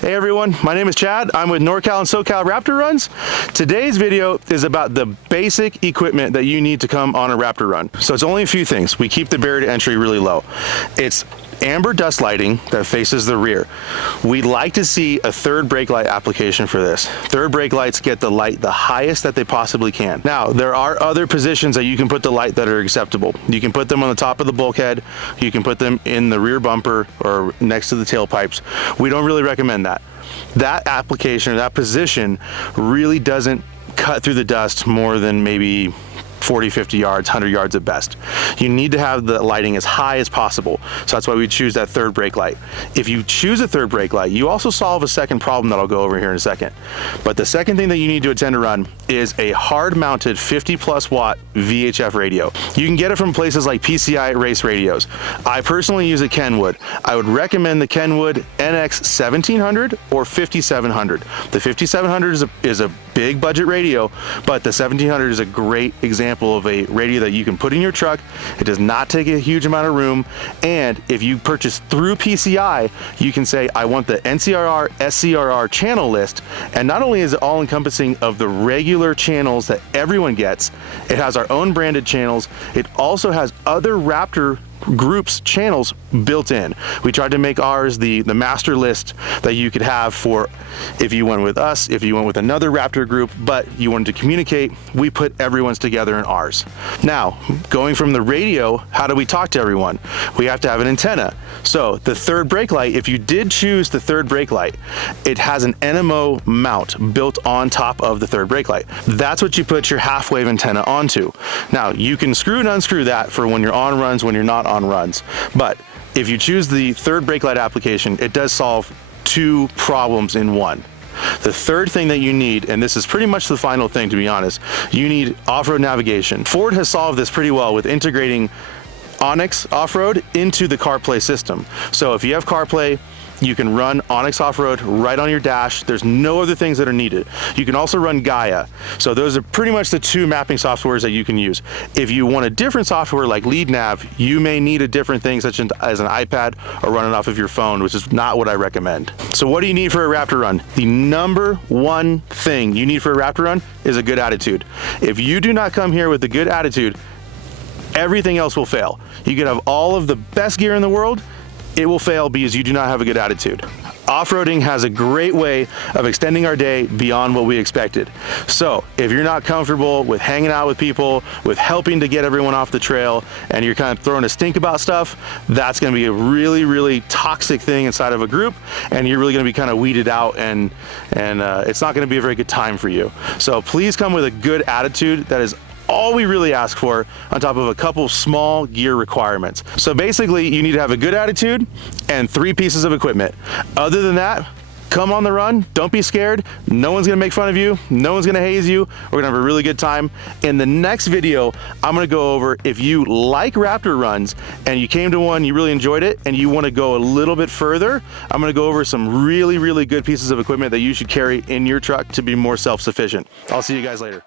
Hey everyone, my name is Chad. I'm with NorCal SoCal Raptor runs. Today's video is about the basic equipment that you need to come on a Raptor run. So it's only a few things. We keep the barrier to entry really low. It's amber dust lighting that faces the rear. We'd like to see a third brake light application for this. Third brake lights get the light the highest that they possibly can. Now, there are other positions that you can put the light that are acceptable. You can put them on the top of the bulkhead. You can put them in the rear bumper or next to the tailpipes. We don't really recommend that. That application, or that position really doesn't cut through the dust more than maybe 40, 50 yards, 100 yards at best. You need to have the lighting as high as possible. So that's why we choose that third brake light. If you choose a third brake light, you also solve a second problem that I'll go over here in a second. But the second thing that you need to attend a run is a hard mounted 50+ watt VHF radio. You can get it from places like PCI Race Radios. I personally use a Kenwood. I would recommend the Kenwood NX 1700 or 5700. The 5700 is a big budget radio, but the 1700 is a great example of a radio that you can put in your truck. It does not take a huge amount of room, and if you purchase through PCI, you can say I want the NCRR SCRR channel list, and not only is it all encompassing of the regular channels that everyone gets, it has our own branded channels. It also has other Raptor groups channels built in. We tried to make ours the master list that you could have for if you went with us, if you went with another Raptor group, but you wanted to communicate, we put everyone's together in ours. Now, going from the radio, how do we talk to everyone? We have to have an antenna. So the third brake light, if you did choose the third brake light, it has an NMO mount built on top of the third brake light. That's what you put your half wave antenna onto. Now, you can screw and unscrew that for when you're on runs, when you're not on runs. But if you choose the third brake light application, it does solve two problems in one. The third thing that you need, and this is pretty much the final thing to be honest, you need off-road navigation. Ford has solved this pretty well with integrating Onyx off-road into the CarPlay system. So if you have CarPlay, you can run Onyx off-road right on your dash. There's no other things that are needed. You can also run Gaia. So those are pretty much the two mapping softwares that you can use. If you want a different software like Lead Nav, you may need a different thing such as an iPad or run it off of your phone, which is not what I recommend. So what do you need for a Raptor run? The number one thing you need for a Raptor run is a good attitude. If you do not come here with a good attitude, everything else will fail. You could have all of the best gear in the world, it will fail because you do not have a good attitude. Off-roading has a great way of extending our day beyond what we expected. So if you're not comfortable with hanging out with people, with helping to get everyone off the trail, and you're kind of throwing a stink about stuff, that's gonna be a really, really toxic thing inside of a group, and you're really gonna be kind of weeded out, and it's not gonna be a very good time for you. So please come with a good attitude. That is all we really ask for, on top of a couple small gear requirements. So basically, you need to have a good attitude and 3 pieces of equipment. Other than that, come on the run, don't be scared. No one's gonna make fun of you, no one's gonna haze you. We're gonna have a really good time. In the next video, I'm gonna go over if you like Raptor runs and you came to one, you really enjoyed it, and you wanna go a little bit further, I'm gonna go over some really, really good pieces of equipment that you should carry in your truck to be more self-sufficient. I'll see you guys later.